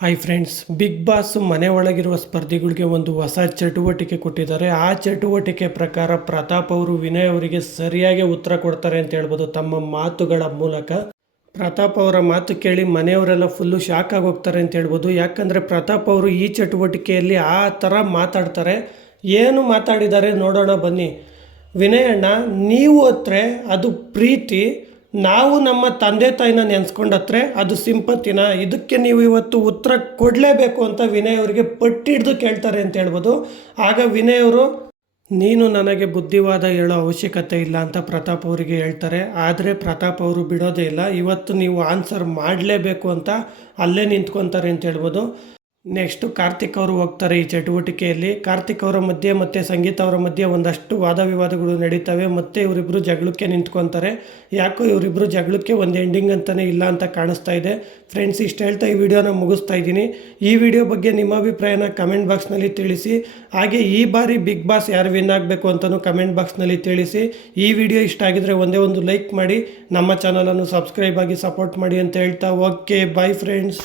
Hi friends, big boss ಮನೆ ಒಳಗಿರುವ ಸ್ಪರ್ಧಿಗಳಿಗೆ ಒಂದು ಹೊಸ ಚಟುವಟಿಕೆ ಕೊಟ್ಟಿದ್ದಾರೆ. ಆ ಚಟುವಟಿಕೆ ಪ್ರಕಾರ ಪ್ರತಾಪ್ ಅವರು ವಿನಯ್ ಅವರಿಗೆ ಸರಿಯಾಗಿ ಉತ್ತರ ಕೊಡ್ತಾರೆ ಅಂತ ಹೇಳ್ಬೋದು ತಮ್ಮ ಮಾತುಗಳ ಮೂಲಕ. ಪ್ರತಾಪ್ ಅವರ ಮಾತು ಕೇಳಿ ಮನೆಯವರೆಲ್ಲ ಫುಲ್ಲು ಶಾಕ್ ಆಗಿ ಹೋಗ್ತಾರೆ ಅಂತ ಹೇಳ್ಬೋದು. ಯಾಕಂದರೆ ಪ್ರತಾಪ್ ಅವರು ಈ ಚಟುವಟಿಕೆಯಲ್ಲಿ ಆ ಥರ ಮಾತಾಡ್ತಾರೆ. ಏನು ಮಾತಾಡಿದ್ದಾರೆ ನೋಡೋಣ ಬನ್ನಿ. ವಿನಯ್ ಅಣ್ಣ, ನೀವು ಹತ್ರ ಅದು ಪ್ರೀತಿ, ನಾವು ನಮ್ಮ ತಂದೆ ತಾಯಿನ ನೆನೆಸ್ಕೊಂಡತ್ರೆ ಅದು ಸಿಂಪತಿನ, ಇದಕ್ಕೆ ನೀವು ಇವತ್ತು ಉತ್ತರ ಕೊಡಲೇಬೇಕು ಅಂತ ವಿನಯ್ ಅವರಿಗೆ ಪಟ್ಟಿಡ್ದು ಕೇಳ್ತಾರೆ ಅಂತ ಹೇಳ್ಬೋದು. ಆಗ ವಿನಯ್ ಅವರು, ನೀನು ನನಗೆ ಬುದ್ಧಿವಾದ ಹೇಳೋ ಅವಶ್ಯಕತೆ ಇಲ್ಲ ಅಂತ ಪ್ರತಾಪ್ ಅವರಿಗೆ ಹೇಳ್ತಾರೆ. ಆದರೆ ಪ್ರತಾಪ್ ಅವರು ಬಿಡೋದೇ ಇಲ್ಲ, ಇವತ್ತು ನೀವು ಆನ್ಸರ್ ಮಾಡಲೇಬೇಕು ಅಂತ ಅಲ್ಲೇ ನಿಂತ್ಕೊತಾರೆ ಅಂತ ಹೇಳ್ಬೋದು. ನೆಕ್ಸ್ಟು ಕಾರ್ತಿಕ್ ಅವರು ಹೋಗ್ತಾರೆ ಈ ಚಟುವಟಿಕೆಯಲ್ಲಿ. ಕಾರ್ತಿಕ್ ಅವರ ಮಧ್ಯೆ ಮತ್ತು ಸಂಗೀತ ಅವರ ಮಧ್ಯೆ ಒಂದಷ್ಟು ವಾದ ವಿವಾದಗಳು ನಡೀತವೆ ಮತ್ತು ಇವರಿಬ್ಬರು ಜಗಳಕ್ಕೆ ನಿಂತ್ಕೊತಾರೆ. ಯಾಕೋ ಇವರಿಬ್ಬರು ಜಗಳಕ್ಕೆ ಒಂದು ಎಂಡಿಂಗ್ ಅಂತಲೇ ಇಲ್ಲ ಅಂತ ಕಾಣಿಸ್ತಾ ಇದೆ. ಫ್ರೆಂಡ್ಸ್, ಇಷ್ಟು ಹೇಳ್ತಾ ಈ ವಿಡಿಯೋನ ಮುಗಿಸ್ತಾ ಇದ್ದೀನಿ. ಈ ವಿಡಿಯೋ ಬಗ್ಗೆ ನಿಮ್ಮ ಅಭಿಪ್ರಾಯನ ಕಮೆಂಟ್ ಬಾಕ್ಸ್ನಲ್ಲಿ ತಿಳಿಸಿ. ಹಾಗೆ ಈ ಬಾರಿ ಬಿಗ್ ಬಾಸ್ ಯಾರು ವಿನ್ ಆಗಬೇಕು ಅಂತಲೂ ಕಮೆಂಟ್ ಬಾಕ್ಸ್ನಲ್ಲಿ ತಿಳಿಸಿ. ಈ ವಿಡಿಯೋ ಇಷ್ಟ ಆಗಿದ್ರೆ ಒಂದೇ ಒಂದು ಲೈಕ್ ಮಾಡಿ, ನಮ್ಮ ಚಾನಲನ್ನು ಸಬ್ಸ್ಕ್ರೈಬ್ ಆಗಿ ಸಪೋರ್ಟ್ ಮಾಡಿ ಅಂತ ಹೇಳ್ತಾ, ಓಕೆ, ಬಾಯ್ ಫ್ರೆಂಡ್ಸ್.